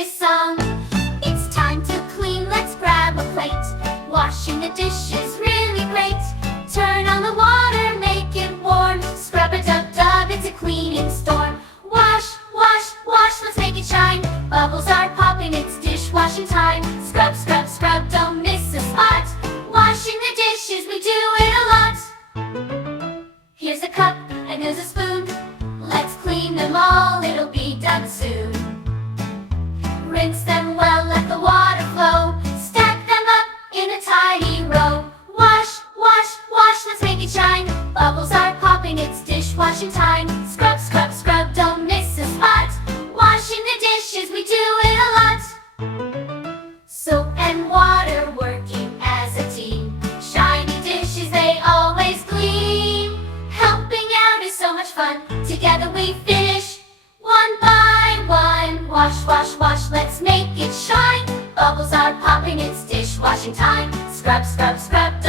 this song. It's time to clean, let's grab a plate. Washing the dishes really great. Turn on the water, make it warm. Scrub-a-dub-dub, it's a cleaning storm. Wash, wash, wash, let's make it shine. Bubbles are popping, it's dishwashing time. Scrub, scrub, scrub, don't miss a spot. Washing the dishes, we do it a lot. Here's a cup and here's a spoon. Let's clean them all, it'll be done soon. Rinse them well, let the water flow. Stack them up in a tidy row. Wash, wash, wash, let's make it shine. Bubbles are popping, it's dishwashing time. Scrub, scrub, scrub, don't miss a spot. Washing the dishes, we do it a lot. Soap and water working as a team. Shiny dishes, they always gleam. Helping out is so much fun. Together we finish one by one. Wash, wash, wash, let's make it shine. Bubbles are popping, it's dishwashing time. Scrub, scrub, scrub,